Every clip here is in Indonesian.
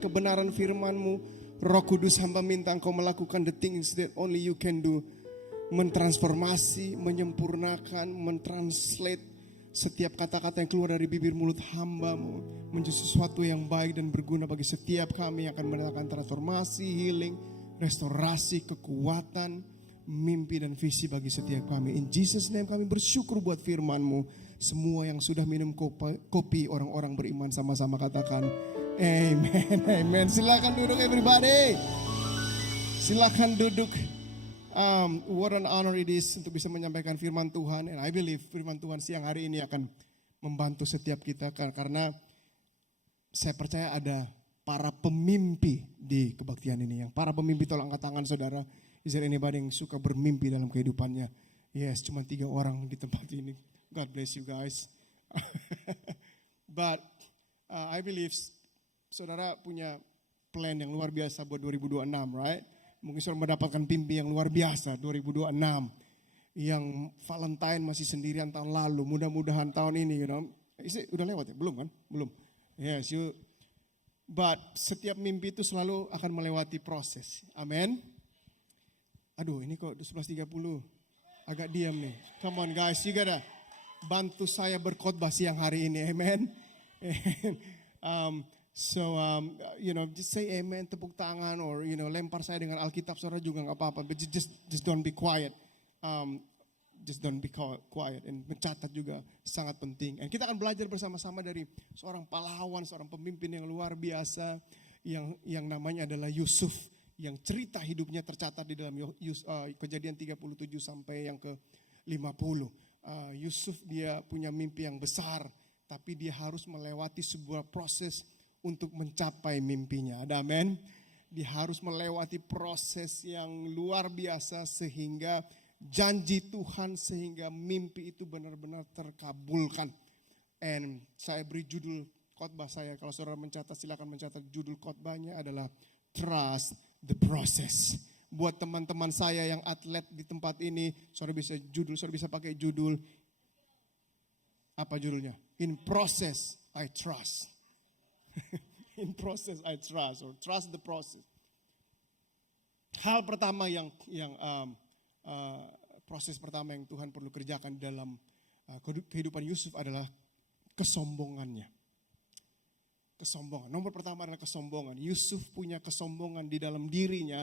kebenaran firman-Mu. Roh Kudus, hamba minta Engkau melakukan the things that only you can do. Mentransformasi, menyempurnakan, mentranslate setiap kata-kata yang keluar dari bibir mulut hamba-Mu menjadi sesuatu yang baik dan berguna bagi setiap kami yang akan mendatangkan transformasi, healing, restorasi, kekuatan, mimpi dan visi bagi setiap kami. In Jesus name kami bersyukur buat firman-Mu. Semua yang sudah minum kopi orang-orang beriman sama-sama katakan amen, amen. Silakan duduk everybody. Silakan duduk. What an honor it is untuk bisa menyampaikan firman Tuhan. And I believe firman Tuhan siang hari ini akan membantu setiap kita. Karena saya percaya ada para pemimpi di kebaktian ini. Yang para pemimpi, tolong angkat tangan saudara. Is there anybody yang suka bermimpi dalam kehidupannya? Yes, cuma 3 orang di tempat ini. God bless you guys. But I believe saudara punya plan yang luar biasa buat 2026, right? Mungkin saudara mendapatkan mimpi yang luar biasa 2026. Yang Valentine masih sendirian tahun lalu. Mudah-mudahan tahun ini, udah lewat ya? Belum kan? Belum. Yes, but setiap mimpi itu selalu akan melewati proses. Amin. Aduh, ini kok 11.30. Agak diam nih. Come on guys, you gotta bantu saya berkhotbah siang hari ini. Amen. Just say amen, tepuk tangan, or lempar saya dengan Alkitab, saudara juga nggak apa-apa. But just don't be quiet. Just don't be quiet. And mencatat juga sangat penting. And kita akan belajar bersama-sama dari seorang pahlawan, seorang pemimpin yang luar biasa, yang namanya adalah Yusuf, yang cerita hidupnya tercatat di dalam Kejadian 37 sampai yang ke 50. Yusuf dia punya mimpi yang besar, tapi dia harus melewati sebuah proses untuk mencapai mimpinya. Ada amin? Dia harus melewati proses yang luar biasa sehingga janji Tuhan, sehingga mimpi itu benar-benar terkabulkan. And saya beri judul khotbah saya, kalau saudara mencatat silakan mencatat, judul khotbahnya adalah Trust the Process. Buat teman-teman saya yang atlet di tempat ini, saudara bisa pakai judul, apa judulnya? In Process I Trust. In process I trust, or trust the process. Hal pertama proses pertama yang Tuhan perlu kerjakan dalam kehidupan Yusuf adalah kesombongannya. Kesombongan. Nomor pertama adalah kesombongan. Yusuf punya kesombongan di dalam dirinya,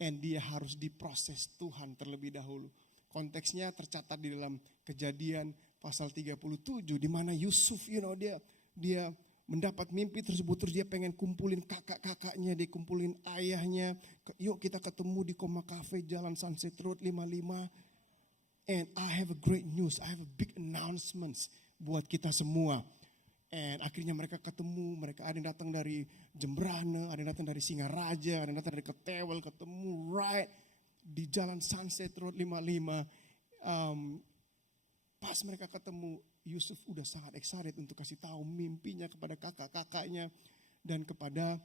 and dia harus diproses Tuhan terlebih dahulu. Konteksnya tercatat di dalam Kejadian pasal 37, di mana Yusuf, dia mendapat mimpi tersebut, terus dia pengen kumpulin kakak-kakaknya, dikumpulin ayahnya. Yuk kita ketemu di Koma Cafe, Jalan Sunset Road 55. And I have a great news, I have a big announcements buat kita semua. And akhirnya mereka ketemu, mereka ada yang datang dari Jembrana, ada yang datang dari Singaraja, ada yang datang dari Ketewel, ketemu right di Jalan Sunset Road 55. Pas mereka ketemu, Yusuf udah sangat excited untuk kasih tahu mimpinya kepada kakak-kakaknya dan kepada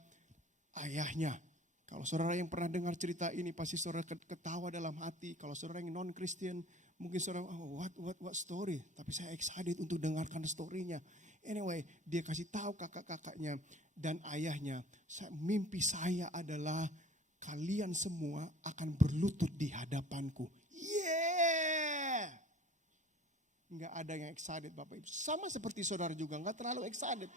ayahnya. Kalau saudara yang pernah dengar cerita ini pasti saudara ketawa dalam hati. Kalau saudara yang non-Christian mungkin saudara, what story? Tapi saya excited untuk dengarkan story-nya. Anyway, dia kasih tahu kakak-kakaknya dan ayahnya, mimpi saya adalah kalian semua akan berlutut di hadapanku. Yeah! Nggak ada yang excited Bapak Ibu. Sama seperti saudara juga nggak terlalu excited.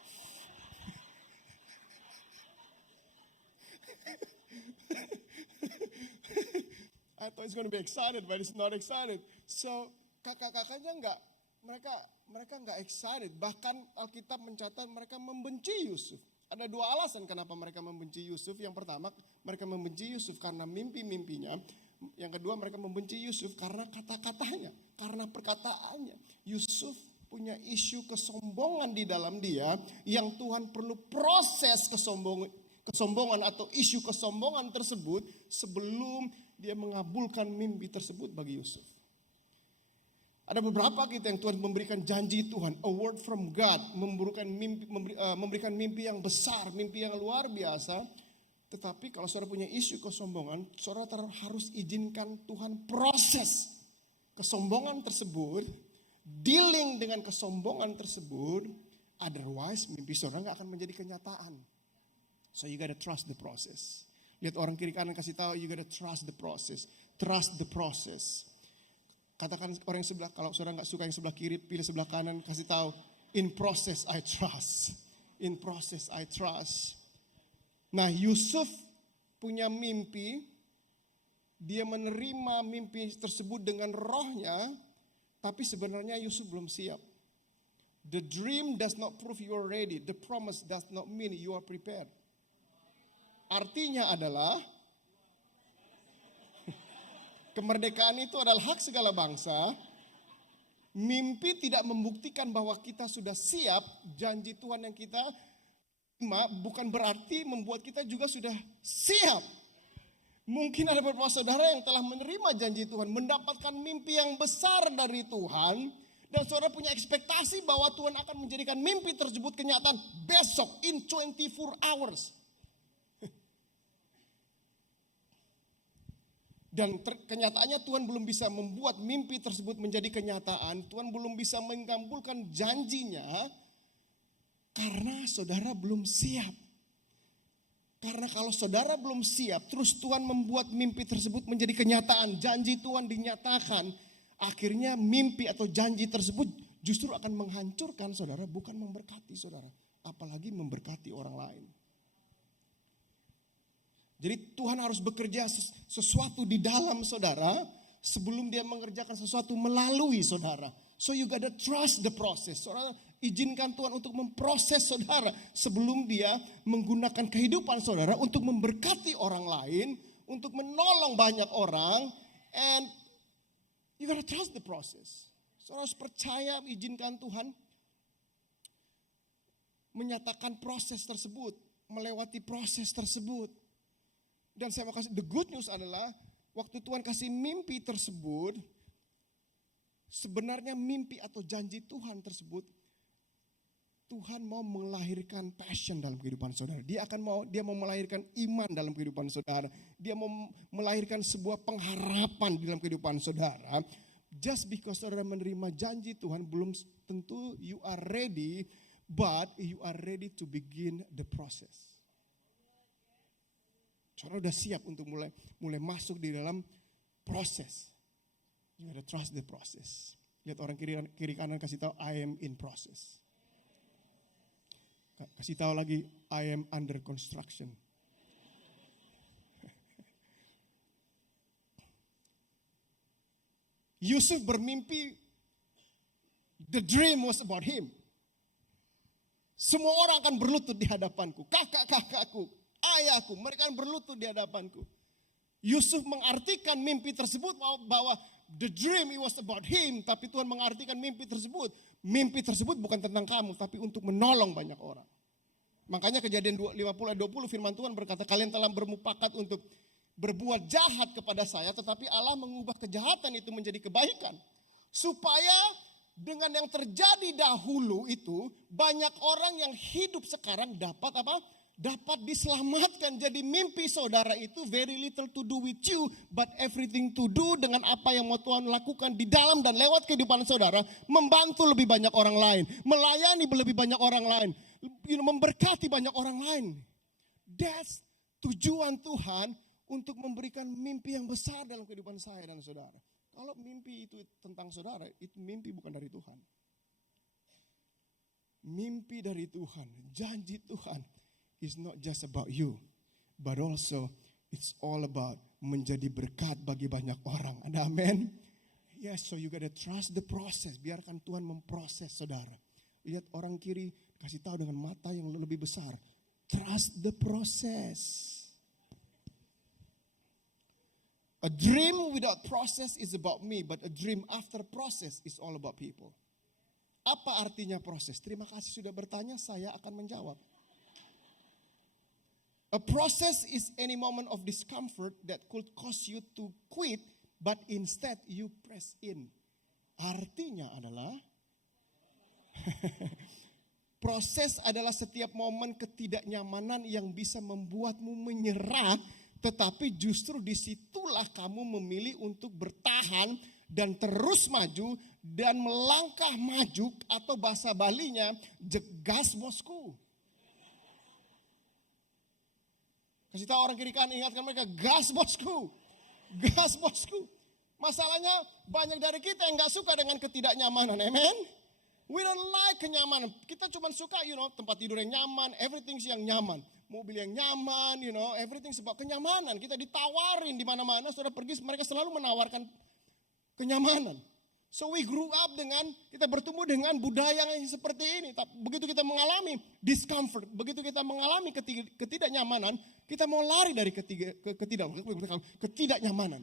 I thought it's going to be excited, but it's not excited. So kakak-kakaknya mereka nggak excited. Bahkan Alkitab mencatat mereka membenci Yusuf. Ada 2 alasan kenapa mereka membenci Yusuf. Yang pertama, mereka membenci Yusuf karena mimpi-mimpinya. Yang kedua, mereka membenci Yusuf karena kata-katanya, karena perkataannya. Yusuf punya isu kesombongan di dalam dia yang Tuhan perlu proses kesombongan atau isu kesombongan tersebut sebelum dia mengabulkan mimpi tersebut bagi Yusuf. Ada beberapa kita yang Tuhan memberikan janji Tuhan, a word from God, memberikan mimpi yang besar, mimpi yang luar biasa. Tetapi kalau saudara punya isu kesombongan, saudara harus izinkan Tuhan proses kesombongan tersebut, dealing dengan kesombongan tersebut, otherwise mimpi saudara gak akan menjadi kenyataan. So you gotta trust the process. Lihat orang kiri kanan kasih tahu, you gotta trust the process. Trust the process. Katakan orang yang sebelah, kalau saudara nggak suka yang sebelah kiri, pilih sebelah kanan, kasih tahu, in process I trust. In process I trust. Nah, Yusuf punya mimpi, dia menerima mimpi tersebut dengan rohnya, tapi sebenarnya Yusuf belum siap. The dream does not prove you are ready. The promise does not mean you are prepared. Artinya adalah kemerdekaan itu adalah hak segala bangsa. Mimpi tidak membuktikan bahwa kita sudah siap. Janji Tuhan yang kita terima bukan berarti membuat kita juga sudah siap. Mungkin ada beberapa saudara yang telah menerima janji Tuhan, mendapatkan mimpi yang besar dari Tuhan, dan saudara punya ekspektasi bahwa Tuhan akan menjadikan mimpi tersebut kenyataan besok in 24 hours. Dan kenyataannya Tuhan belum bisa membuat mimpi tersebut menjadi kenyataan. Tuhan belum bisa mengabulkan janjinya karena saudara belum siap. Karena kalau saudara belum siap, terus Tuhan membuat mimpi tersebut menjadi kenyataan. Janji Tuhan dinyatakan. Akhirnya mimpi atau janji tersebut justru akan menghancurkan saudara, bukan memberkati saudara. Apalagi memberkati orang lain. Jadi Tuhan harus bekerja sesuatu di dalam saudara sebelum dia mengerjakan sesuatu melalui saudara. So you gotta trust the process. Saudara, izinkan Tuhan untuk memproses saudara sebelum dia menggunakan kehidupan saudara untuk memberkati orang lain, untuk menolong banyak orang. And you gotta trust the process. Saudara harus percaya, izinkan Tuhan menyatakan proses tersebut, melewati proses tersebut. Dan saya mau kasih, the good news adalah waktu Tuhan kasih mimpi tersebut, sebenarnya mimpi atau janji Tuhan tersebut, Tuhan mau melahirkan passion dalam kehidupan saudara. Dia mau melahirkan iman dalam kehidupan saudara. Dia mau melahirkan sebuah pengharapan dalam kehidupan saudara. Just because saudara menerima janji Tuhan, belum tentu you are ready, but you are ready to begin the process. Saudara udah siap untuk mulai masuk di dalam proses. You gotta trust the process. Lihat orang kiri kanan kasih tahu, I am in process. Kasih tahu lagi, I am under construction. Yusuf bermimpi, the dream was about him. Semua orang akan berlutut di hadapanku, kakak-kakakku, ayahku, mereka akan berlutut di hadapanku. Yusuf mengartikan mimpi tersebut bahwa the dream it was about him, tapi Tuhan mengartikan mimpi tersebut. Mimpi tersebut bukan tentang kamu, tapi untuk menolong banyak orang. Makanya Kejadian 50-20 firman Tuhan berkata, kalian telah bermufakat untuk berbuat jahat kepada saya, tetapi Allah mengubah kejahatan itu menjadi kebaikan. Supaya dengan yang terjadi dahulu itu, banyak orang yang hidup sekarang dapat apa? Dapat diselamatkan. Jadi mimpi saudara itu very little to do with you, but everything to do dengan apa yang mau Tuhan lakukan di dalam dan lewat kehidupan saudara, membantu lebih banyak orang lain, melayani lebih banyak orang lain, memberkati banyak orang lain. That's tujuan Tuhan untuk memberikan mimpi yang besar dalam kehidupan saya dan saudara. Kalau mimpi itu tentang saudara, itu mimpi bukan dari Tuhan. Mimpi dari Tuhan, janji Tuhan, it's not just about you, but also it's all about menjadi berkat bagi banyak orang. Ada amin? Yes, so you gotta trust the process. Biarkan Tuhan memproses saudara. Lihat orang kiri, kasih tahu dengan mata yang lebih besar. Trust the process. A dream without process is about me, but a dream after process is all about people. Apa artinya proses? Terima kasih sudah bertanya, saya akan menjawab. A process is any moment of discomfort that could cause you to quit, but instead you press in. Artinya adalah, proses adalah setiap momen ketidaknyamanan yang bisa membuatmu menyerah, tetapi justru disitulah kamu memilih untuk bertahan dan terus maju dan melangkah maju, atau bahasa Balinya, jegas bosku. Kasih tahu orang kiri kanan, ingatkan mereka, gas bosku. Gas bosku. Masalahnya banyak dari kita yang gak suka dengan ketidaknyamanan, amen. We don't like kenyamanan. Kita cuma suka, tempat tidur yang nyaman, everything yang nyaman. Mobil yang nyaman, everything sebab kenyamanan. Kita ditawarin di mana-mana, saudara pergi, mereka selalu menawarkan kenyamanan. So we grew up kita bertumbuh dengan budaya yang seperti ini. Begitu kita mengalami discomfort, begitu kita mengalami ketidaknyamanan, kita mau lari dari ketidaknyamanan.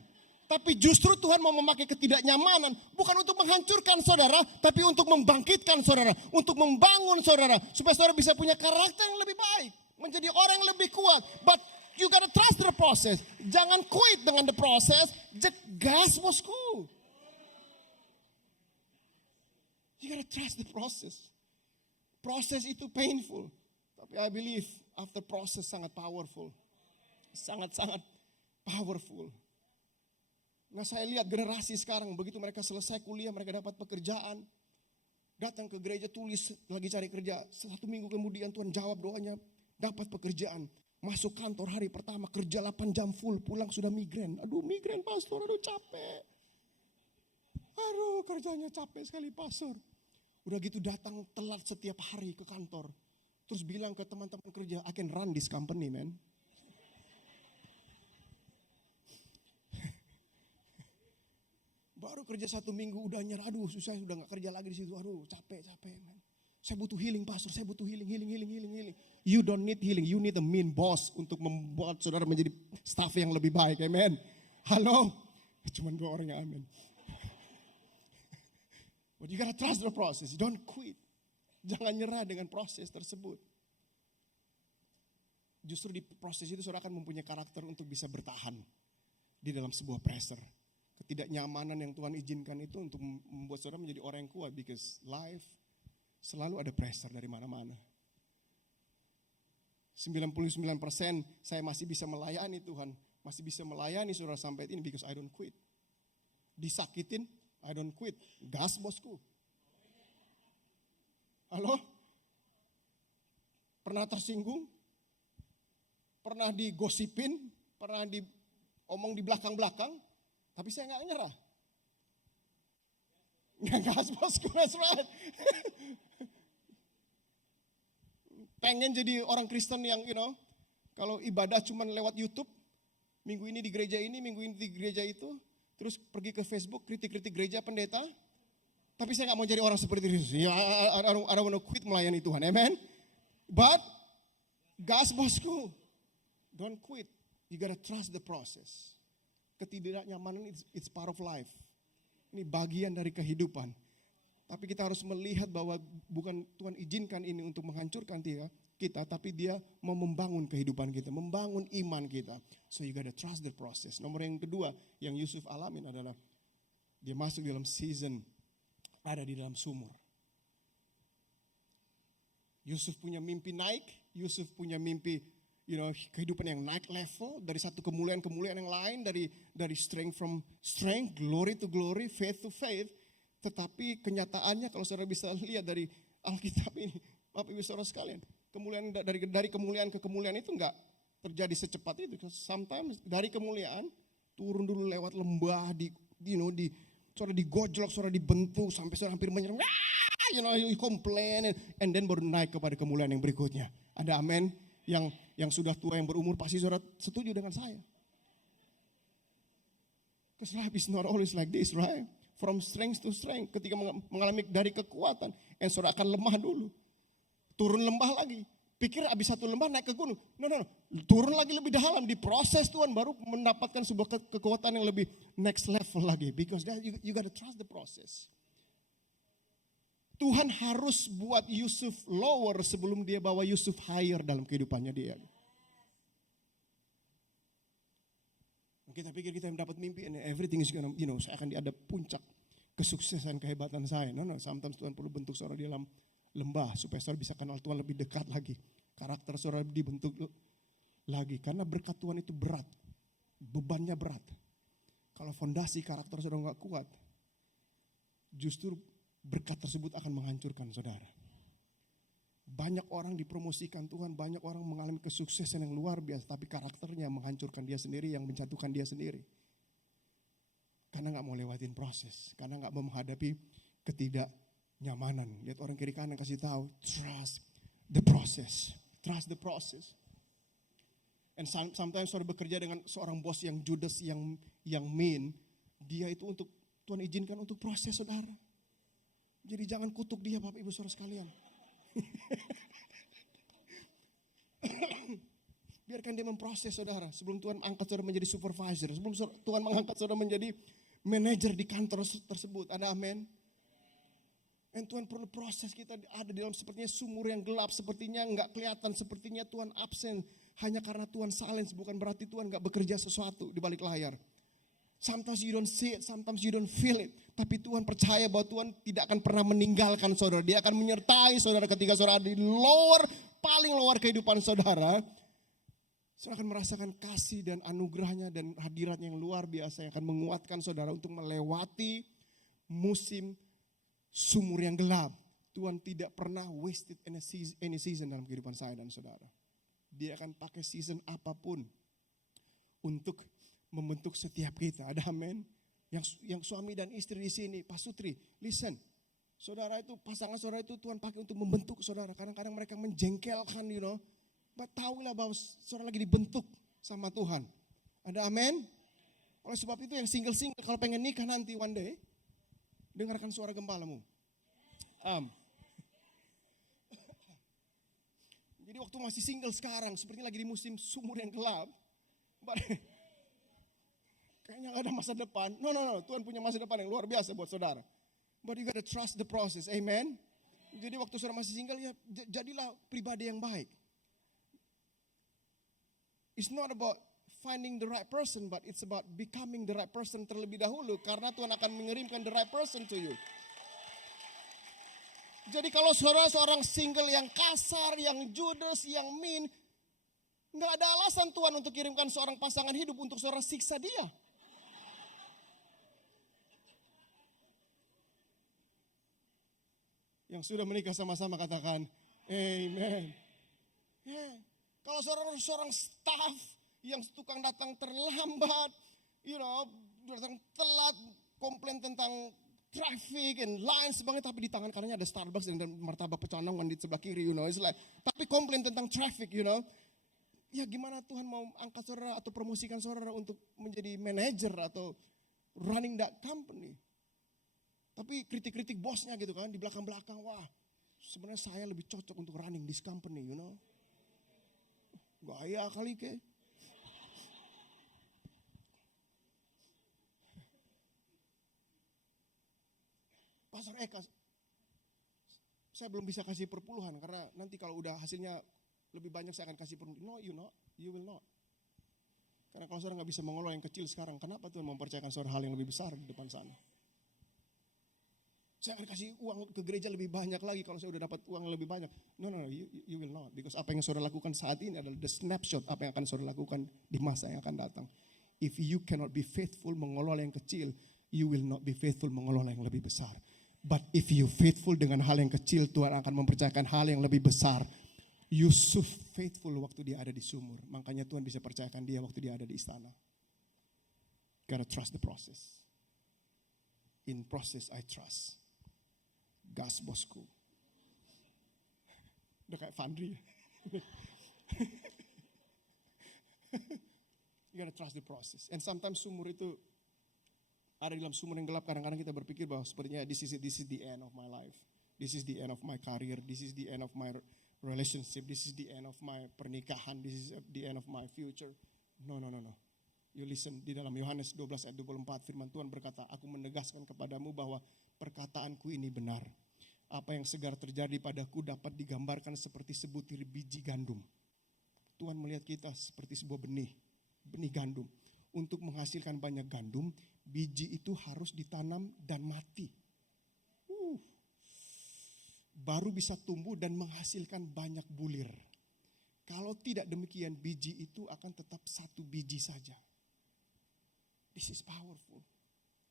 Tapi justru Tuhan mau memakai ketidaknyamanan bukan untuk menghancurkan saudara, tapi untuk membangkitkan saudara, untuk membangun saudara, supaya saudara bisa punya karakter yang lebih baik, menjadi orang yang lebih kuat. But you gotta trust the process. Jangan quit dengan the process. Gas bosku. You gotta trust the process. Proses itu painful. Tapi I believe after process sangat powerful. Sangat-sangat powerful. Nah saya lihat generasi sekarang, begitu mereka selesai kuliah, mereka dapat pekerjaan. Datang ke gereja, tulis lagi cari kerja. 1 minggu kemudian Tuhan jawab doanya, dapat pekerjaan. Masuk kantor hari pertama, kerja 8 jam full, pulang sudah migrain. Aduh migrain pastor, aduh capek. Aduh kerjanya capek sekali pastor. Udah gitu datang telat setiap hari ke kantor. Terus bilang ke teman-teman kerja, I can run this company man. Baru kerja 1 minggu udah nyerah, aduh susah, udah gak kerja lagi di situ, aduh capek man. Saya butuh healing pastor, saya butuh healing. You don't need healing, you need a mean boss untuk membuat saudara menjadi staff yang lebih baik, amen. Halo, cuman 2 orang yang amen. But you gotta trust the process, don't quit. Jangan nyerah dengan proses tersebut. Justru di proses itu saudara akan mempunyai karakter untuk bisa bertahan di dalam sebuah pressure. Ketidaknyamanan yang Tuhan izinkan itu untuk membuat saudara menjadi orang yang kuat. Because life selalu ada pressure dari mana-mana. 99% saya masih bisa melayani Tuhan. Masih bisa melayani saudara sampai ini because I don't quit. Disakitin, I don't quit. Gas bosku. Halo? Pernah tersinggung? Pernah digosipin? Pernah diomong di belakang-belakang? Tapi saya gak nyerah. Gas bosku, that's right. Pengen jadi orang Kristen yang kalau ibadah cuma lewat YouTube. Minggu ini di gereja ini, minggu ini di gereja itu. Terus pergi ke Facebook, kritik-kritik gereja pendeta. Tapi saya gak mau jadi orang seperti itu. Ya, I don't want to quit melayani Tuhan, amen. But, gas bosku. Don't quit. You gotta trust the process. Ketidaknyamanan it's part of life. Ini bagian dari kehidupan. Tapi kita harus melihat bahwa bukan Tuhan izinkan ini untuk menghancurkan kita, tapi Dia mau membangun kehidupan kita, membangun iman kita. So you gotta trust the process. Nomor yang kedua yang Yusuf alamin adalah dia masuk dalam season ada di dalam sumur. Yusuf punya mimpi naik, Yusuf punya mimpi kehidupan yang naik level dari satu kemuliaan yang lain, dari strength from strength, glory to glory, faith to faith. Tetapi kenyataannya kalau saudara bisa lihat dari Alkitab ini, Bapak Ibu saudara sekalian, kemuliaan dari kemuliaan ke kemuliaan itu enggak terjadi secepat itu. Sometimes dari kemuliaan turun dulu lewat lembah, saudara digojlok, saudara dibentuk sampai saudara hampir menyerang. You complain and then baru naik kepada kemuliaan yang berikutnya. Ada amen? Yang sudah tua, yang berumur pasti saudara setuju dengan saya. Because life is not always like this, right? From strength to strength. Ketika mengalami dari kekuatan, saudara akan lemah dulu. Turun lembah lagi. Pikir habis satu lembah naik ke gunung. No. Turun lagi lebih dalam. Diproses Tuhan baru mendapatkan sebuah kekuatan yang lebih next level lagi. Because that you gotta trust the process. Tuhan harus buat Yusuf lower sebelum dia bawa Yusuf higher dalam kehidupannya dia. Kita pikir kita yang dapat mimpi and everything is gonna, saya akan ada puncak kesuksesan kehebatan saya. No, sometimes Tuhan perlu bentuk saudara di dalam lembah supaya saudara bisa kenal Tuhan lebih dekat lagi. Karakter saudara dibentuk lagi karena berkat Tuhan itu berat. Bebannya berat. Kalau fondasi karakter saudara gak kuat, justru berkat tersebut akan menghancurkan saudara. Banyak orang dipromosikan Tuhan, banyak orang mengalami kesuksesan yang luar biasa, tapi karakternya menghancurkan dia sendiri, yang menjatuhkan dia sendiri. Karena gak mau lewatin proses, karena gak mau menghadapi ketidaknyamanan. Lihat orang kiri kanan kasih tahu, trust the process. Trust the process. And sometimes saudara bekerja dengan seorang bos yang judes, yang mean. Dia itu untuk, Tuhan izinkan untuk proses saudara. Jadi jangan kutuk dia Bapak Ibu saudara sekalian. Biarkan dia memproses saudara. Sebelum Tuhan angkat saudara menjadi supervisor. Sebelum Tuhan mengangkat saudara menjadi manajer di kantor tersebut. Ada amin. Dan Tuhan perlu proses kita ada di dalam sepertinya sumur yang gelap. Sepertinya enggak kelihatan. Sepertinya Tuhan absen. Hanya karena Tuhan silence. Bukan berarti Tuhan enggak bekerja sesuatu di balik layar. Sometimes you don't see it, sometimes you don't feel it. Tapi Tuhan percaya bahwa Tuhan tidak akan pernah meninggalkan saudara. Dia akan menyertai saudara ketika saudara di paling lower kehidupan saudara. Saudara akan merasakan kasih dan anugerahnya dan hadiratnya yang luar biasa. Yang akan menguatkan saudara untuk melewati musim sumur yang gelap. Tuhan tidak pernah wasted any season dalam kehidupan saya dan saudara. Dia akan pakai season apapun untuk membentuk setiap kita. Ada amin. Yang suami dan istri di sini, Pak Sutri, listen. Saudara itu, pasangan saudara itu Tuhan pakai untuk membentuk saudara. Kadang-kadang mereka menjengkelkan, But tahulah bahwa saudara lagi dibentuk sama Tuhan. Ada amin. Oleh sebab itu yang single-single kalau pengen nikah nanti one day, dengarkan suara gembalamu. Jadi waktu masih single sekarang, sepertinya lagi di musim sumur yang gelap. Kayaknya gak ada masa depan. No. Tuhan punya masa depan yang luar biasa buat saudara. But you gotta trust the process. Amen. Jadi waktu saudara masih single, ya jadilah pribadi yang baik. It's not about finding the right person, but it's about becoming the right person terlebih dahulu. Karena Tuhan akan mengirimkan the right person to you. Jadi kalau saudara seorang single yang kasar, yang judes, yang mean, gak ada alasan Tuhan untuk kirimkan seorang pasangan hidup untuk saudara siksa dia. Yang sudah menikah sama-sama katakan, amen. Yeah. Kalau seorang staff yang tukang datang terlambat, datang telat, komplain tentang traffic and lain sebagainya, tapi di tangan kanannya ada Starbucks dan martabak pecanongan di sebelah kiri, it's like, tapi komplain tentang traffic, ya gimana Tuhan mau angkat saudara atau promosikan saudara untuk menjadi manajer atau running that company. Tapi kritik-kritik bosnya gitu kan, di belakang-belakang, wah sebenarnya saya lebih cocok untuk running this company, Gaya kali ke. Pastor Eka, saya belum bisa kasih perpuluhan karena nanti kalau udah hasilnya lebih banyak saya akan kasih perpuluhan. No, you will not. Karena kalau saudara gak bisa mengelola yang kecil sekarang, kenapa Tuhan mempercayakan saudara hal yang lebih besar di depan sana? Saya akan kasih uang ke gereja lebih banyak lagi kalau saya udah dapat uang lebih banyak. No, you will not. Because apa yang saudara lakukan saat ini adalah the snapshot apa yang akan saudara lakukan di masa yang akan datang. If you cannot be faithful mengelola yang kecil, you will not be faithful mengelola yang lebih besar. But if you faithful dengan hal yang kecil, Tuhan akan mempercayakan hal yang lebih besar. Yusuf faithful waktu dia ada di sumur. Makanya Tuhan bisa percayakan dia waktu dia ada di istana. Gotta trust the process. In process I trust. Gas bosku. Udah kayak Fandri. You gotta trust the process. And sometimes sumur itu ada di dalam sumur yang gelap. Kadang-kadang kita berpikir bahwa sepertinya this is the end of my life. This is the end of my career. This is the end of my relationship. This is the end of my pernikahan. This is the end of my future. No. You listen, di dalam Yohanes 12 ayat 24 firman Tuhan berkata, aku menegaskan kepadamu bahwa perkataanku ini benar. Apa yang segar terjadi padaku dapat digambarkan seperti sebutir biji gandum. Tuhan melihat kita seperti sebuah benih gandum. Untuk menghasilkan banyak gandum, biji itu harus ditanam dan mati. Baru bisa tumbuh dan menghasilkan banyak bulir. Kalau tidak demikian, biji itu akan tetap satu biji saja. This is powerful.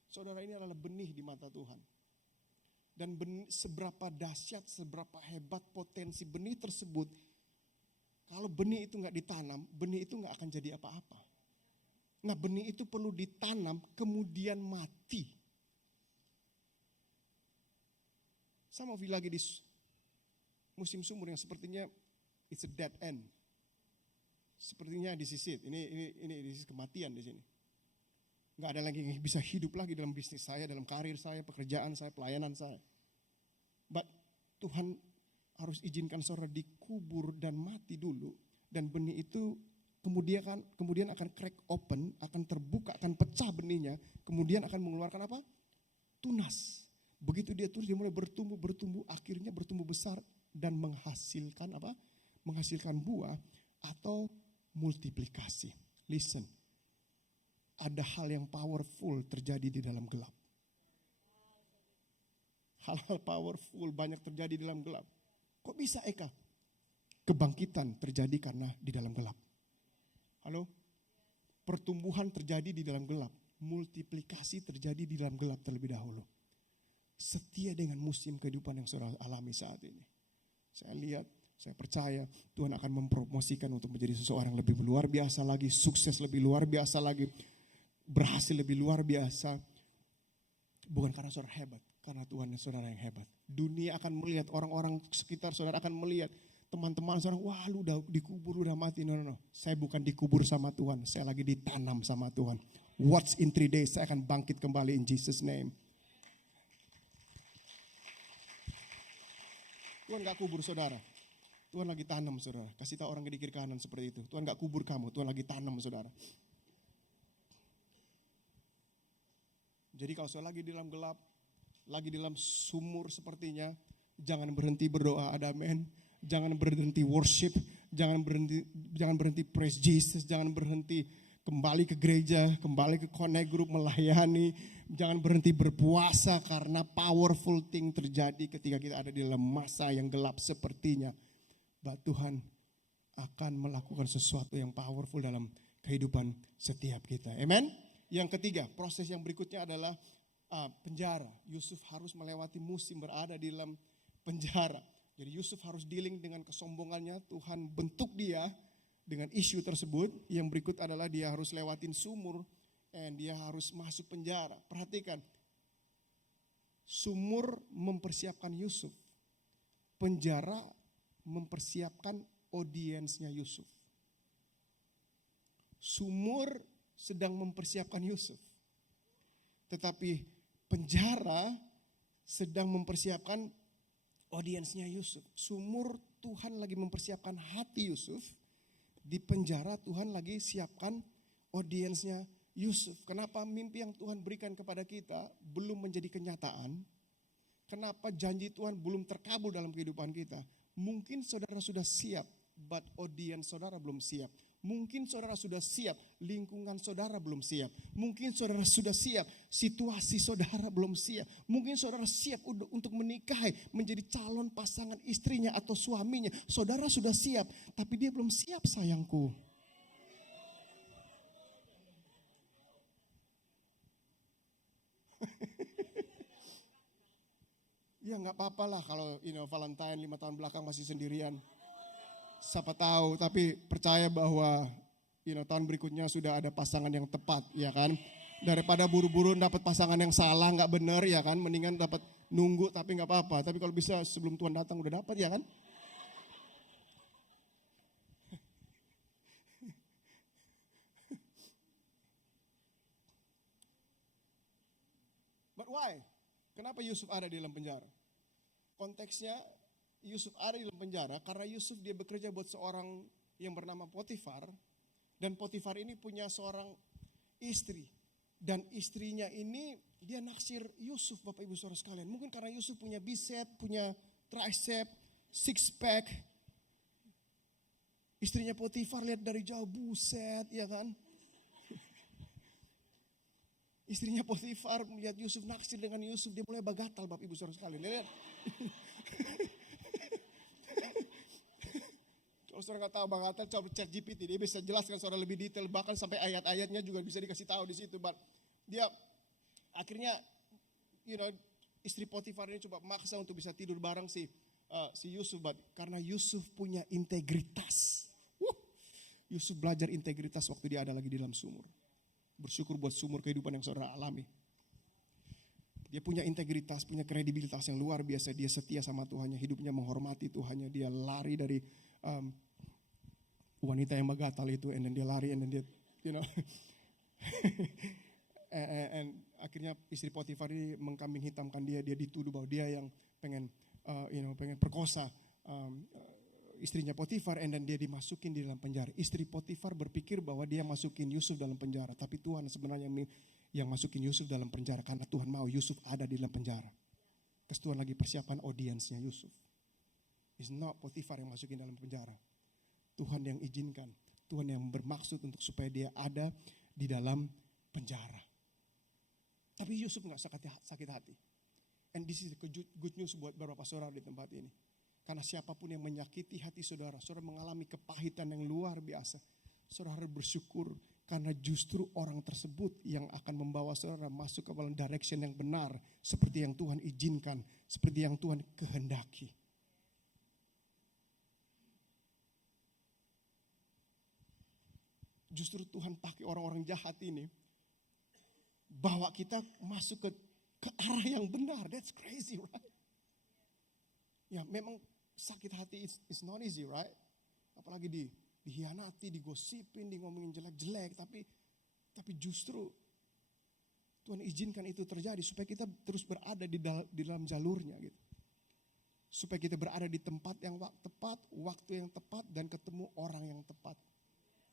Saudara, ini adalah benih di mata Tuhan. Dan seberapa dahsyat, seberapa hebat potensi benih tersebut. Kalau benih itu nggak ditanam, benih itu nggak akan jadi apa-apa. Nah, benih itu perlu ditanam, kemudian mati. Sama lagi di musim sumur yang sepertinya it's a dead end. Sepertinya disisit. Ini disis kematian di sini. Nggak ada lagi yang bisa hidup lagi dalam bisnis saya, dalam karir saya, pekerjaan saya, pelayanan saya. But Tuhan harus izinkan saudara dikubur dan mati dulu. Dan benih itu kemudian akan crack open, akan terbuka, akan pecah benihnya. Kemudian akan mengeluarkan apa? Tunas. Begitu dia tunas, dia mulai bertumbuh, akhirnya bertumbuh besar dan menghasilkan apa? Menghasilkan buah atau multiplikasi. Listen. Ada hal yang powerful terjadi di dalam gelap. Hal-hal powerful banyak terjadi di dalam gelap. Kok bisa Eka? Kebangkitan terjadi karena di dalam gelap. Halo? Pertumbuhan terjadi di dalam gelap. Multiplikasi terjadi di dalam gelap terlebih dahulu. Setia dengan musim kehidupan yang saudara alami saat ini. Saya lihat, saya percaya Tuhan akan mempromosikan untuk menjadi seseorang lebih luar biasa lagi, sukses lebih luar biasa lagi, berhasil lebih luar biasa. Bukan karena saudara hebat, karena Tuhan saudara yang hebat. Dunia akan melihat, orang-orang sekitar saudara akan melihat, teman-teman saudara, wah lu udah dikubur, udah mati. No. Saya bukan dikubur sama Tuhan, saya lagi ditanam sama Tuhan. What's in 3 days, saya akan bangkit kembali in Jesus name. Tuhan gak kubur saudara. Tuhan lagi tanam saudara. Kasih tahu orang di kiri kanan seperti itu. Tuhan gak kubur kamu, Tuhan lagi tanam saudara. Jadi kalau saudara lagi di dalam gelap, lagi di dalam sumur sepertinya, jangan berhenti berdoa, amen. Jangan berhenti worship, jangan berhenti praise Jesus, jangan berhenti kembali ke gereja, kembali ke connect group melayani, jangan berhenti berpuasa karena powerful thing terjadi ketika kita ada di dalam masa yang gelap sepertinya. Bahwa Tuhan akan melakukan sesuatu yang powerful dalam kehidupan setiap kita. Amen. Yang ketiga, proses yang berikutnya adalah penjara. Yusuf harus melewati musim berada di dalam penjara. Jadi Yusuf harus dealing dengan kesombongannya. Tuhan bentuk dia dengan isu tersebut. Yang berikut adalah dia harus lewatin sumur dan dia harus masuk penjara. Perhatikan, sumur mempersiapkan Yusuf. Penjara mempersiapkan audiensnya Yusuf. Sumur sedang mempersiapkan Yusuf. Tetapi penjara sedang mempersiapkan audiensnya Yusuf. Sumur Tuhan lagi mempersiapkan hati Yusuf. Di penjara Tuhan lagi siapkan audiensnya Yusuf. Kenapa mimpi yang Tuhan berikan kepada kita belum menjadi kenyataan? Kenapa janji Tuhan belum terkabul dalam kehidupan kita? Mungkin saudara sudah siap, but audience saudara belum siap. Mungkin saudara sudah siap, lingkungan saudara belum siap. Mungkin saudara sudah siap, situasi saudara belum siap. Mungkin saudara siap untuk menikahi, menjadi calon pasangan istrinya atau suaminya. Saudara sudah siap, tapi dia belum siap sayangku. Ya gak apa-apa lah kalau Valentine 5 tahun belakang masih sendirian. Siapa tahu, tapi percaya bahwa tahun berikutnya sudah ada pasangan yang tepat, ya kan? Daripada buru-buru dapat pasangan yang salah, nggak benar, ya kan? Mendingan dapat nunggu tapi nggak apa-apa. Tapi kalau bisa sebelum Tuhan datang udah dapat, ya kan? But why? Kenapa Yusuf ada di dalam penjara? Konteksnya Yusuf ada di dalam penjara karena Yusuf dia bekerja buat seorang yang bernama Potifar. Dan Potifar ini punya seorang istri. Dan istrinya ini dia naksir Yusuf, Bapak Ibu Saudara sekalian. Mungkin karena Yusuf punya bicep, punya tricep, six pack. Istrinya Potifar lihat dari jauh, buset, ya kan? Istrinya Potifar melihat Yusuf naksir dengan Yusuf, dia mulai bagatal, Bapak Ibu Saudara sekalian. Lihat. Kalau saudara nggak tahu bagatal, coba cek GPT, dia bisa jelaskan saudara lebih detail, bahkan sampai ayat-ayatnya juga bisa dikasih tahu di situ. But dia akhirnya, Istri Potifar ini coba maksa untuk bisa tidur bareng si Yusuf, karena Yusuf punya integritas. Yusuf belajar integritas waktu dia ada lagi di dalam sumur. Bersyukur buat sumur kehidupan yang saudara alami. Dia punya integritas, punya kredibilitas yang luar biasa. Dia setia sama Tuhannya, hidupnya menghormati Tuhannya. Dia lari dari wanita yang begatal itu, and then dia lari, and then dia, and akhirnya istri Potifar ini mengkambing hitamkan dia dituduh bahwa dia yang pengen perkosa istrinya Potifar, and then dia dimasukin di dalam penjara. Istri Potifar berpikir bahwa dia masukin Yusuf dalam penjara, tapi Tuhan sebenarnya yang masukin Yusuf dalam penjara karena Tuhan mau Yusuf ada di dalam penjara. Terus Tuhan lagi persiapan audiensnya Yusuf. It's not Potifar yang masukin dalam penjara. Tuhan yang izinkan, Tuhan yang bermaksud untuk supaya dia ada di dalam penjara. Tapi Yusuf gak sakit hati. And this is good news buat beberapa saudara di tempat ini. Karena siapapun yang menyakiti hati saudara, saudara mengalami kepahitan yang luar biasa. Saudara bersyukur karena justru orang tersebut yang akan membawa saudara masuk ke dalam direction yang benar. Seperti yang Tuhan izinkan, seperti yang Tuhan kehendaki. Justru Tuhan pakai orang-orang jahat ini, bawa kita masuk ke arah yang benar. That's crazy, right? Ya memang sakit hati is not easy, right? Apalagi dihianati, digosipin, ngomongin jelek-jelek, tapi justru Tuhan izinkan itu terjadi supaya kita terus berada di dalam jalurnya gitu. Supaya kita berada di tempat yang tepat, waktu yang tepat, dan ketemu orang yang tepat.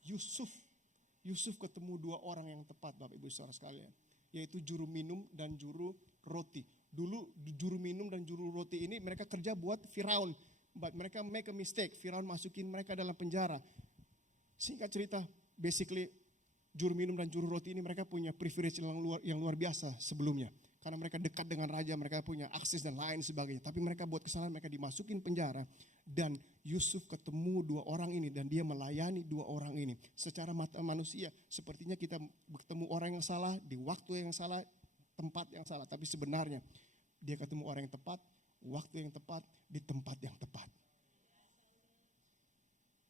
Yusuf ketemu dua orang yang tepat, Bapak Ibu Saudara sekalian, yaitu juru minum dan juru roti. Dulu juru minum dan juru roti ini mereka kerja buat Firaun, but mereka make a mistake. Firaun masukin mereka dalam penjara. Singkat cerita, basically juru minum dan juru roti ini mereka punya privilege yang luar biasa sebelumnya. Karena mereka dekat dengan raja, mereka punya akses dan lain sebagainya. Tapi mereka buat kesalahan, mereka dimasukin penjara. Dan Yusuf ketemu dua orang ini dan dia melayani dua orang ini. Secara mata manusia, sepertinya kita ketemu orang yang salah, di waktu yang salah, tempat yang salah. Tapi sebenarnya dia ketemu orang yang tepat, waktu yang tepat, di tempat yang tepat.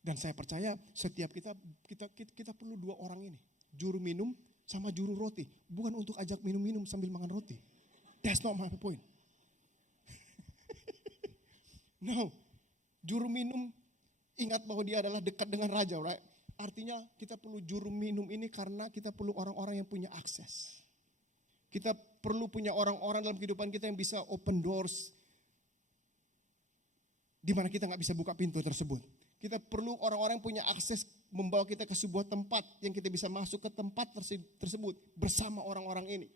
Dan saya percaya setiap kita perlu dua orang ini. Juru minum sama juru roti. Bukan untuk ajak minum-minum sambil makan roti. That's not my point. No. Juru minum ingat bahwa dia adalah dekat dengan raja, right? Artinya kita perlu juru minum ini karena kita perlu orang-orang yang punya akses. Kita perlu punya orang-orang dalam kehidupan kita yang bisa open doors di mana kita gak bisa buka pintu tersebut. Kita perlu orang-orang yang punya akses membawa kita ke sebuah tempat yang kita bisa masuk ke tempat tersebut bersama orang-orang ini.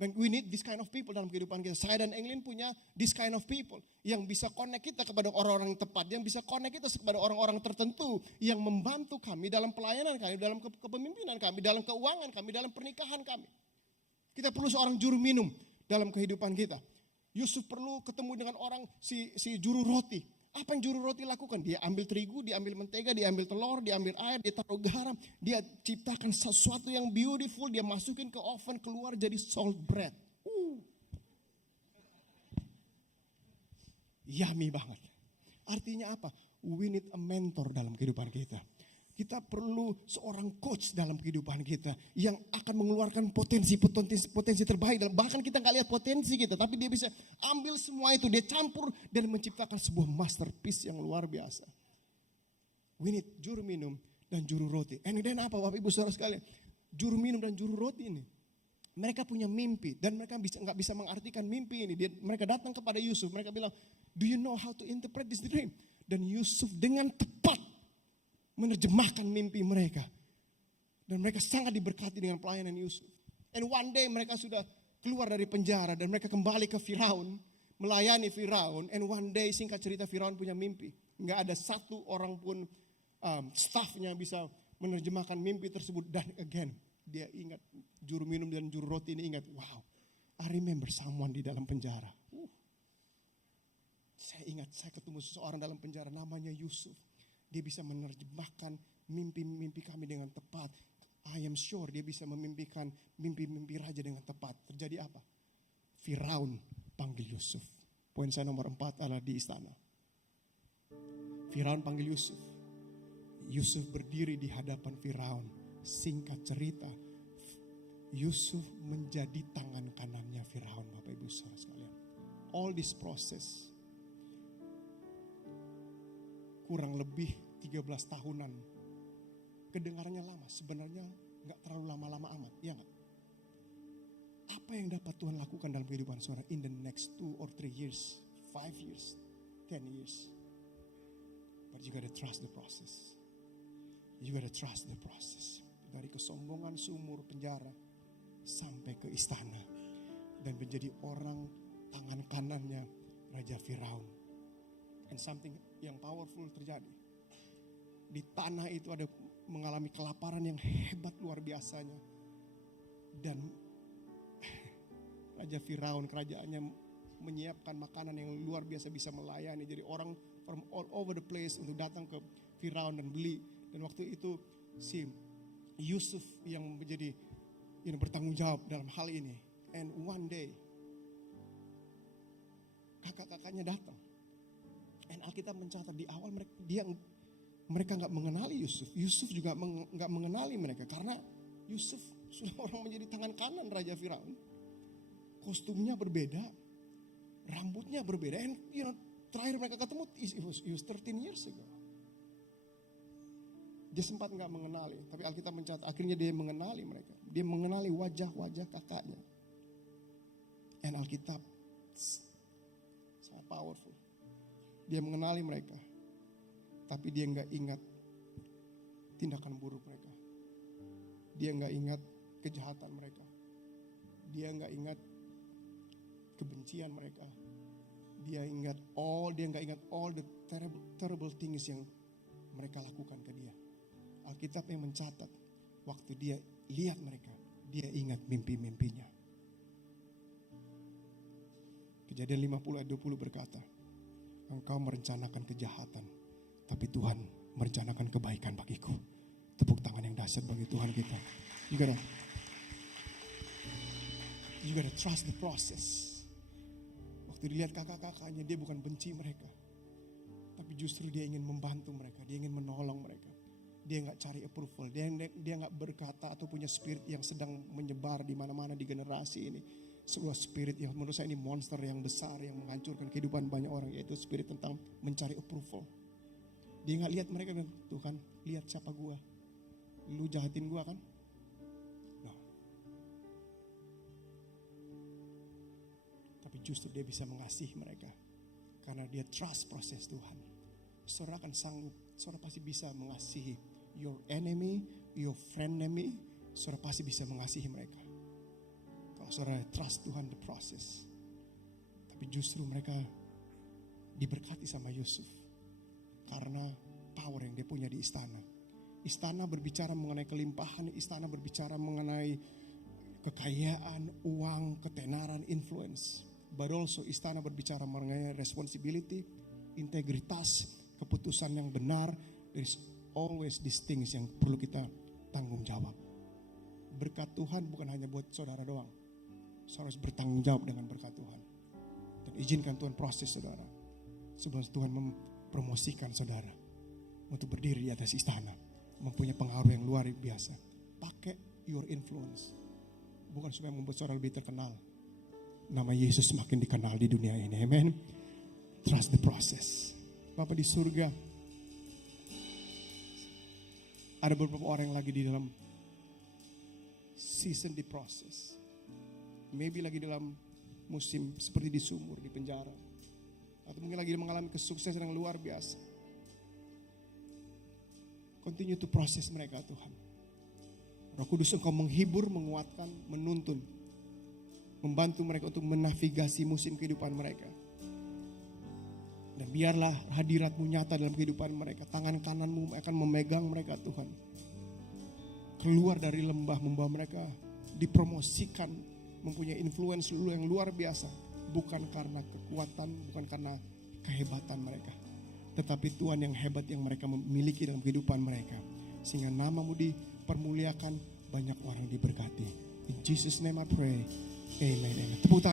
Dan we need this kind of people dalam kehidupan kita. Saya dan Englin punya this kind of people yang bisa connect kita kepada orang-orang yang tepat, yang bisa connect kita kepada orang-orang tertentu yang membantu kami dalam pelayanan kami, dalam kepemimpinan kami, dalam keuangan kami, dalam pernikahan kami. Kita perlu seorang juru minum dalam kehidupan kita. Yusuf perlu ketemu dengan orang si juru roti. Apa yang juru roti lakukan? Dia ambil terigu, dia ambil mentega, dia ambil telur, dia ambil air, dia taruh garam. Dia ciptakan sesuatu yang beautiful, dia masukin ke oven, keluar jadi salt bread. Yummy banget. Artinya apa? We need a mentor dalam kehidupan kita. Kita perlu seorang coach dalam kehidupan kita yang akan mengeluarkan potensi terbaik. Bahkan kita gak lihat potensi kita, tapi dia bisa ambil semua itu, dia campur dan menciptakan sebuah masterpiece yang luar biasa. We need juru minum dan juru roti. And then apa Bapak Ibu Saudara sekalian? Juru minum dan juru roti ini, mereka punya mimpi dan mereka gak bisa mengartikan mimpi ini. Mereka datang kepada Yusuf, mereka bilang, do you know how to interpret this dream? Dan Yusuf dengan tepat menerjemahkan mimpi mereka. Dan mereka sangat diberkati dengan pelayanan Yusuf. And one day mereka sudah keluar dari penjara dan mereka kembali ke Firaun, melayani Firaun. And one day singkat cerita Firaun punya mimpi. Nggak ada satu orang pun staffnya bisa menerjemahkan mimpi tersebut. Dan again dia ingat, juru minum dan juru roti ini ingat, wow, I remember someone di dalam penjara. Saya ingat saya ketemu seseorang dalam penjara namanya Yusuf. Dia bisa menerjemahkan mimpi-mimpi kami dengan tepat. I am sure dia bisa memimpikan mimpi-mimpi raja dengan tepat. Terjadi apa? Firaun panggil Yusuf. Poin saya nomor 4 adalah di istana. Firaun panggil Yusuf. Yusuf berdiri di hadapan Firaun. Singkat cerita, Yusuf menjadi tangan kanannya Firaun, Bapak Ibu Saudara sekalian. All this process kurang lebih 13 tahunan. Kedengarannya lama, sebenarnya gak terlalu lama-lama amat, ya gak? Apa yang dapat Tuhan lakukan dalam kehidupan saudara in the next 2 or 3 years, 5 years, 10 years? But you gotta trust the process. You gotta trust the process. Dari kesombongan sumur penjara sampai ke istana dan menjadi orang tangan kanannya Raja Firaun. And something yang powerful terjadi. Di tanah itu ada mengalami kelaparan yang hebat luar biasanya. Dan Raja Firaun kerajaannya menyiapkan makanan yang luar biasa bisa melayani. Jadi orang from all over the place untuk datang ke Firaun dan beli. Dan waktu itu si Yusuf yang menjadi bertanggung jawab dalam hal ini. And one day kakak-kakaknya datang. And Alkitab mencatat di awal mereka nggak mengenali Yusuf. Yusuf juga nggak mengenali mereka karena Yusuf sudah orang menjadi tangan kanan Raja Firaun. Kostumnya berbeda, rambutnya berbeda. And terakhir mereka ketemu it was 13 years ago. Dia sempat nggak mengenali, tapi Alkitab mencatat akhirnya dia mengenali mereka. Dia mengenali wajah-wajah kakaknya. And Alkitab sangat powerful. Dia mengenali mereka, tapi dia nggak ingat tindakan buruk mereka. Dia nggak ingat kejahatan mereka. Dia nggak ingat kebencian mereka. Dia nggak ingat all the terrible things yang mereka lakukan ke dia. Alkitab yang mencatat waktu dia lihat mereka, dia ingat mimpi-mimpinya. Kejadian 50 ayat 20 berkata, engkau merencanakan kejahatan, tapi Tuhan merencanakan kebaikan bagiku. Tepuk tangan yang dahsyat bagi Tuhan kita. You gotta trust the process. Waktu dilihat kakak-kakaknya, dia bukan benci mereka, tapi justru dia ingin membantu mereka, dia ingin menolong mereka. Dia nggak cari approval, dia nggak berkata atau punya spirit yang sedang menyebar di mana-mana di generasi ini. Sebuah spirit yang menurut saya ini monster yang besar yang menghancurkan kehidupan banyak orang, yaitu spirit tentang mencari approval. Dia nggak lihat mereka bilang, Tuhan lihat siapa gua, lu jahatin gua kan? No. Tapi justru dia bisa mengasihi mereka karena dia trust proses Tuhan. Saudara akan sanggup, saudara pasti bisa mengasihi your enemy, your friend enemy. Saudara pasti bisa mengasihi mereka kalau saudara trust Tuhan the process. Tapi justru mereka diberkati sama Yusuf karena power yang dia punya di istana. Istana berbicara mengenai kelimpahan, istana berbicara mengenai kekayaan, uang, ketenaran, influence. But also istana berbicara mengenai responsibility, integritas, keputusan yang benar. There is always these things yang perlu kita tanggung jawab. Berkat Tuhan bukan hanya buat saudara doang. Saudara harus bertanggung jawab dengan berkat Tuhan. Dan izinkan Tuhan proses saudara. Sebelum Tuhan mempromosikan saudara untuk berdiri di atas istana, mempunyai pengaruh yang luar biasa. Pakai your influence, bukan supaya membuat saudara lebih terkenal. Nama Yesus semakin dikenal di dunia ini. Amen. Trust the process. Bapak di surga, ada beberapa orang yang lagi di dalam season di proses. Maybe lagi dalam musim seperti di sumur, di penjara. Atau mungkin lagi mengalami kesuksesan yang luar biasa. Continue to proses mereka Tuhan. Roh Kudus Engkau menghibur, menguatkan, menuntun. Membantu mereka untuk menavigasi musim kehidupan mereka. Dan biarlah hadirat-Mu nyata dalam kehidupan mereka. Tangan kanan-Mu akan memegang mereka Tuhan. Keluar dari lembah, membawa mereka dipromosikan, mempunyai influence yang luar biasa. Bukan karena kekuatan, bukan karena kehebatan mereka. Tetapi Tuhan yang hebat yang mereka memiliki dalam kehidupan mereka. Sehingga nama-Mu dipermuliakan, banyak orang diberkati. In Jesus name I pray. Amen. Tepuk tangan.